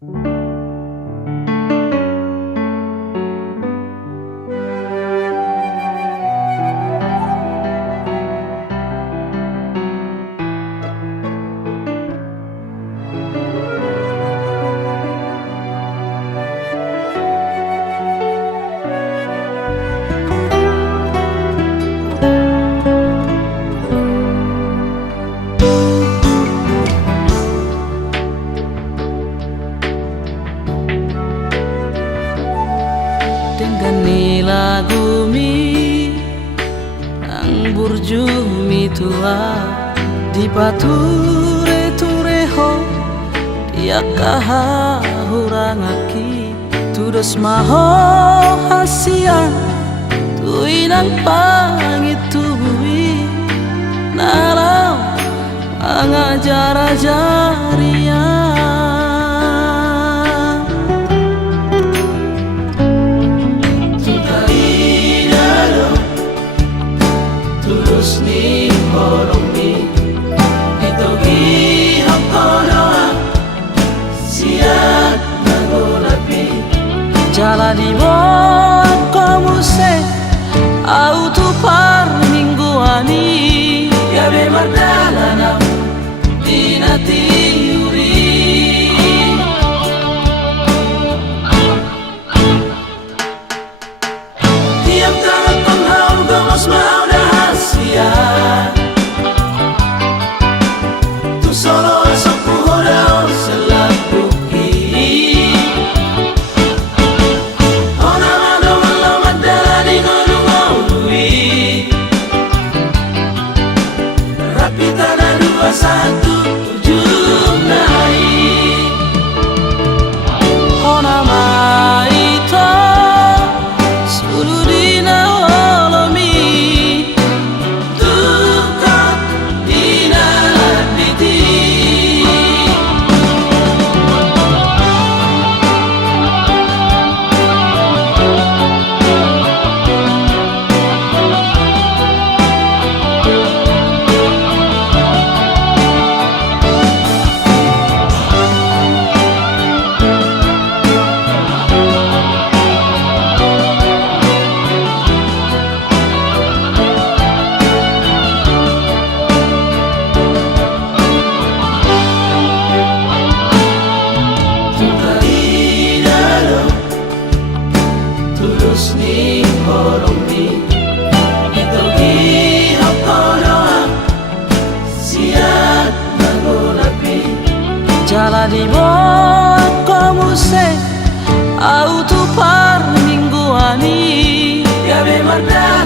Ni lagu mi ang burju mi tua di pature tureho dia kaha hurang aki tudos maho hasian tuinang pangitui nalau angajara-jarian ni horong ni itogi hakonoa siat nagolapi jala di bawah komuse auto par mingguani ya be mardalana dinati yuri tiap tangan penghau gomos mau tu solo esok puhorao selakuki ona mado malam madani ngolui rapi tanah 21 naik ona maito surudina ni horong ni itogi hakonoa siat nagolapi jala di bawah komuse auto par mingguani ya be marda